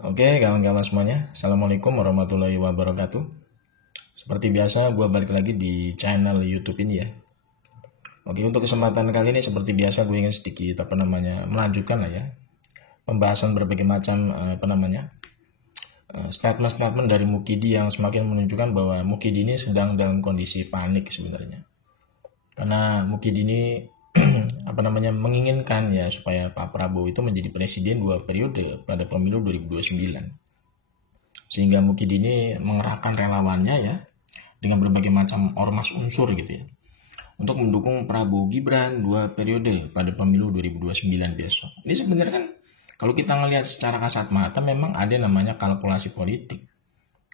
Oke, kawan-kawan semuanya. Assalamualaikum warahmatullahi wabarakatuh. Seperti biasa, gue balik lagi di channel YouTube ini ya. Oke, untuk kesempatan kali ini seperti biasa gue ingin sedikit melanjutkan lah ya pembahasan berbagai macam statement-statement dari Mukidi yang semakin menunjukkan bahwa Mukidi ini sedang dalam kondisi panik sebenarnya. Karena Mukidi ini menginginkan ya supaya Pak Prabowo itu menjadi presiden 2 periode pada pemilu 2029. Sehingga Mukidi ini mengerahkan relawannya ya dengan berbagai macam ormas unsur gitu ya untuk mendukung Prabowo Gibran 2 periode pada pemilu 2029 besok. Ini sebenarnya kan kalau kita ngelihat secara kasat mata memang ada namanya kalkulasi politik.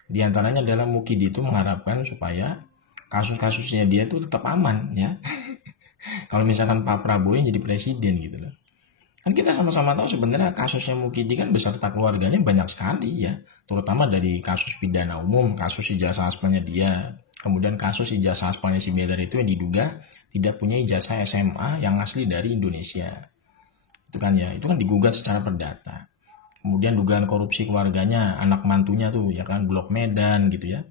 Di antaranya adalah Mukidi itu mengharapkan supaya kasus-kasusnya dia itu tetap aman ya. Kalau misalkan Pak Prabowo yang jadi presiden gitu loh. Kan kita sama-sama tahu sebenarnya kasusnya Mukidi kan beserta keluarganya banyak sekali ya. Terutama dari kasus pidana umum, kasus ijazah aspalnya dia. Kemudian kasus ijazah aspalnya si Beler itu yang diduga tidak punya ijazah SMA yang asli dari Indonesia. Itu kan digugat secara perdata. Kemudian dugaan korupsi keluarganya, anak mantunya tuh ya kan Blok Medan gitu ya.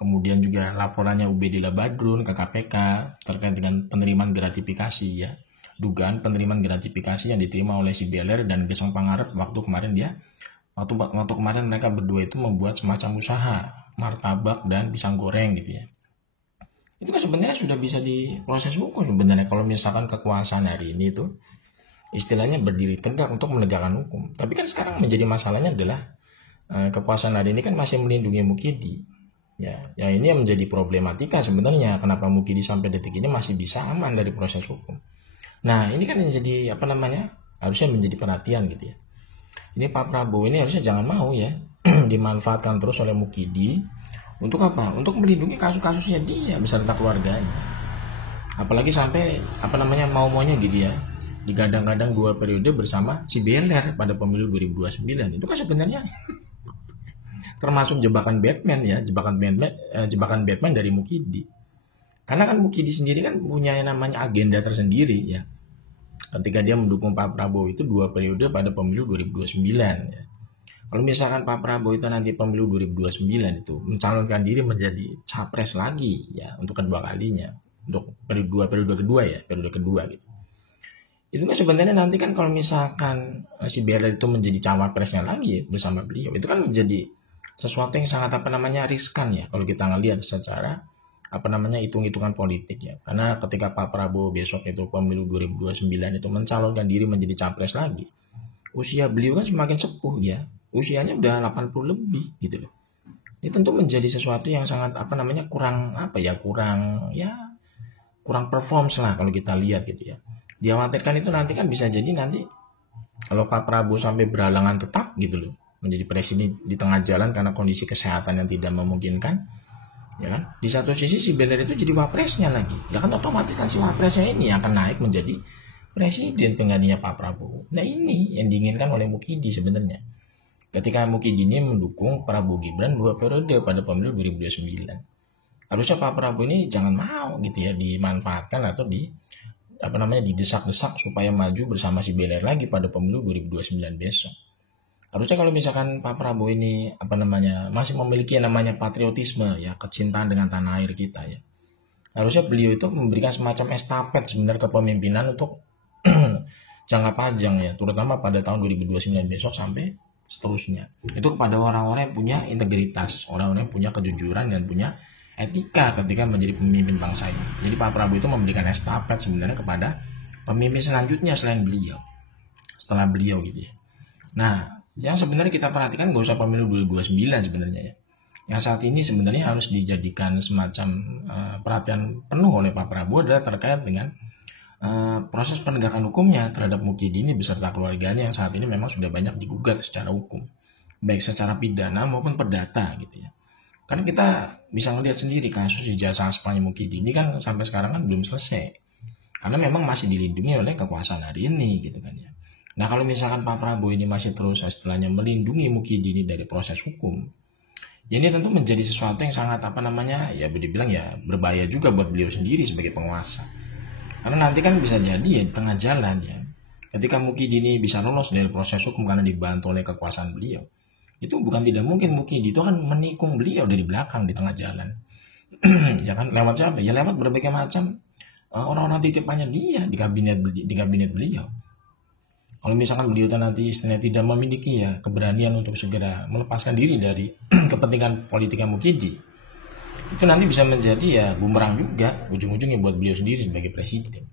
Kemudian juga laporannya UB Dilla Badrun ke KPK terkait dengan penerimaan gratifikasi ya. Dugaan penerimaan gratifikasi yang diterima oleh si Beler dan Geseng Pangarep waktu kemarin mereka berdua itu membuat semacam usaha martabak dan pisang goreng gitu ya. Itu kan sebenarnya sudah bisa diproses hukum sebenarnya kalau misalkan kekuasaan hari ini itu istilahnya berdiri tegak untuk menegakkan hukum. Tapi kan sekarang menjadi masalahnya adalah kekuasaan hari ini kan masih melindungi Mukidi. Ya ini yang menjadi problematika sebenarnya kenapa Mukidi sampai detik ini masih bisa aman dari proses hukum. Nah ini kan yang jadi harusnya menjadi perhatian gitu ya. Ini Pak Prabowo ini harusnya jangan mau ya dimanfaatkan terus oleh Mukidi untuk apa? Untuk melindungi kasus-kasusnya dia beserta keluarganya. Apalagi sampai mau-maunya gitu ya. Digadang-gadang 2 periode bersama si Beler pada pemilu 2029. Itu kan sebenarnya termasuk jebakan Batman ya, jebakan Batman dari Mukidi. Karena kan Mukidi sendiri kan punya yang namanya agenda tersendiri ya. Ketika dia mendukung Pak Prabowo itu 2 periode pada pemilu 2029 ya. Kalau misalkan Pak Prabowo itu nanti pemilu 2029 itu mencalonkan diri menjadi capres lagi ya untuk kedua kalinya, untuk periode kedua gitu. Itu kan sebenarnya nanti kan kalau misalkan si Beler itu menjadi cawapresnya lagi ya, bersama beliau, itu kan menjadi sesuatu yang sangat riskan ya kalau kita ngelihat secara hitung-hitungan politik ya. Karena ketika Pak Prabowo besok itu pemilu 2029 itu mencalonkan diri menjadi capres lagi, usia beliau kan semakin sepuh ya. Usianya udah 80 lebih gitu loh. Ini tentu menjadi sesuatu yang sangat kurang performs lah kalau kita lihat gitu ya. Dikhawatirkan itu nanti kan bisa jadi nanti kalau Pak Prabowo sampai berhalangan tetap gitu loh menjadi presiden di tengah jalan karena kondisi kesehatan yang tidak memungkinkan. Ya kan? Di satu sisi si Beler itu jadi wapresnya lagi. Ya kan otomatis kan si wapresnya ini akan naik menjadi presiden penggantinya Pak Prabowo. Nah ini yang diinginkan oleh Mukidi sebenarnya. Ketika Mukidi ini mendukung Prabowo Gibran 2 periode pada pemilu 2029. Harusnya Pak Prabowo ini jangan mau gitu ya dimanfaatkan atau didesak-desak supaya maju bersama si Beler lagi pada pemilu 2029 besok. Harusnya kalau misalkan Pak Prabowo ini masih memiliki yang namanya patriotisme ya, kecintaan dengan tanah air kita ya. Harusnya beliau itu memberikan semacam estafet sebenarnya kepemimpinan untuk jangka panjang ya, terutama pada tahun 2029 besok sampai seterusnya. Itu kepada orang-orang yang punya integritas, orang-orang yang punya kejujuran dan punya etika ketika menjadi pemimpin bangsa ini. Jadi Pak Prabowo itu memberikan estafet sebenarnya kepada pemimpin selanjutnya selain beliau, setelah beliau gitu ya. Nah, yang sebenarnya kita perhatikan gak usah pemilu 2029 sebenarnya ya. Yang saat ini sebenarnya harus dijadikan semacam perhatian penuh oleh Pak Prabowo adalah terkait dengan proses penegakan hukumnya terhadap Mukidi ini beserta keluarganya yang saat ini memang sudah banyak digugat secara hukum, baik secara pidana maupun perdata gitu ya. Karena kita bisa melihat sendiri kasus ijazah aspalnya Mukidi ini kan sampai sekarang kan belum selesai. Karena memang masih dilindungi oleh kekuasaan hari ini gitu kan ya. Nah kalau misalkan Pak Prabowo ini masih terus istilahnya melindungi Mukidi ini dari proses hukum, ya ini tentu menjadi sesuatu yang sangat dibilang ya berbahaya juga buat beliau sendiri sebagai penguasa. Karena nanti kan bisa jadi ya di tengah jalan ya, ketika Mukidi ini bisa lolos dari proses hukum karena dibantu oleh kekuasaan beliau, itu bukan tidak mungkin Mukidi itu kan menikung beliau dari belakang di tengah jalan. Ya kan, lewat siapa? Ya lewat berbagai macam orang-orang titipannya dia di kabinet beliau. Kalau misalkan beliau nanti istilahnya tidak memiliki ya keberanian untuk segera melepaskan diri dari kepentingan politik Mukidi, itu nanti bisa menjadi ya bumerang juga ujung-ujungnya buat beliau sendiri sebagai presiden.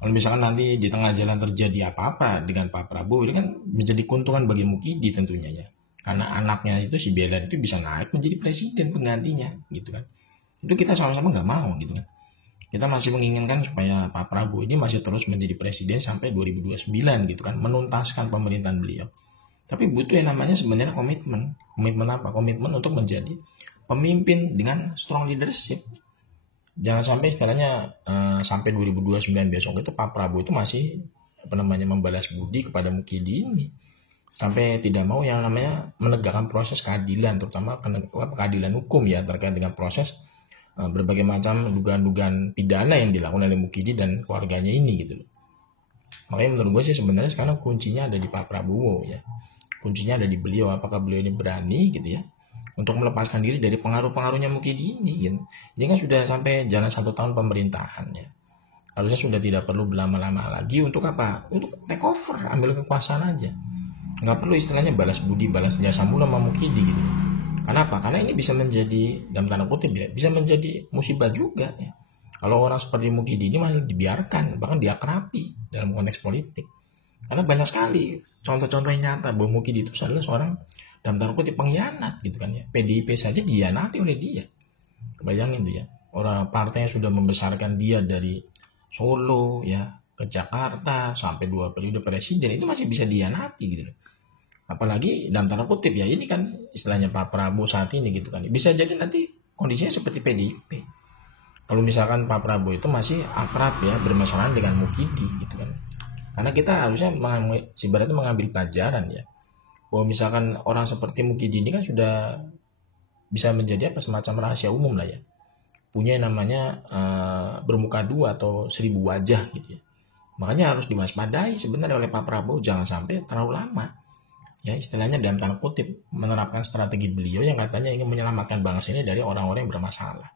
Kalau misalkan nanti di tengah jalan terjadi apa-apa dengan Pak Prabowo, itu kan menjadi keuntungan bagi Mukidi tentunya ya. Karena anaknya itu si Belan itu bisa naik menjadi presiden penggantinya gitu kan. Itu kita sama-sama nggak mau gitu kan. Kita masih menginginkan supaya Pak Prabowo ini masih terus menjadi presiden sampai 2029 gitu kan, menuntaskan pemerintahan beliau. Tapi butuh yang namanya sebenarnya komitmen. Komitmen apa? Komitmen untuk menjadi pemimpin dengan strong leadership. Jangan sampai istilahnya sampai 2029 besok itu Pak Prabowo itu masih membalas budi kepada Mukidi ini. Sampai tidak mau yang namanya menegakkan proses keadilan, terutama keadilan hukum ya terkait dengan proses berbagai macam dugaan-dugaan pidana yang dilakukan oleh Mukidi dan keluarganya ini gitu loh. Makanya menurut gue sih sebenarnya sekarang kuncinya ada di Pak Prabowo ya. Kuncinya ada di beliau, apakah beliau ini berani gitu ya untuk melepaskan diri dari pengaruh-pengaruhnya Mukidi ini gitu. Ini kan sudah sampai jalan 1 tahun pemerintahan ya. Harusnya sudah tidak perlu berlama-lama lagi untuk apa? Untuk take over, ambil kekuasaan aja. Nggak perlu istilahnya balas budi, balas jasa mulu sama Mukidi gitu. Kenapa? Karena ini bisa menjadi dalam tanda kutip ya, bisa menjadi musibah juga ya. Kalau orang seperti Mukidi ini malah dibiarkan, bahkan diakrapi dalam konteks politik. Karena banyak sekali contoh-contoh yang nyata bahwa Mukidi itu adalah seorang dalam tanda kutip pengkhianat gitu kan ya. PDIP saja dihianati oleh dia. Bayangin tuh ya, orang partai yang sudah membesarkan dia dari Solo ya ke Jakarta sampai 2 periode presiden itu masih bisa dihianati gitu loh. Apalagi dalam tanda kutip ya, ini kan istilahnya Pak Prabowo saat ini gitu kan, bisa jadi nanti kondisinya seperti PDIP. Kalau misalkan Pak Prabowo itu masih akrab ya bermasalah dengan Mukidi gitu kan, karena kita harusnya sebenarnya mengambil pelajaran ya, bahwa misalkan orang seperti Mukidi ini kan sudah bisa menjadi semacam rahasia umum lah ya, punya yang namanya bermuka dua atau 1000 wajah gitu ya. Makanya harus diwaspadai sebenarnya oleh Pak Prabowo, jangan sampai terlalu lama ya istilahnya dalam tanda kutip menerapkan strategi beliau yang katanya ingin menyelamatkan bangsa ini dari orang-orang yang bermasalah,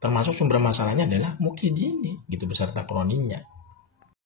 termasuk sumber masalahnya adalah Mukidi ini gitu beserta kroninya.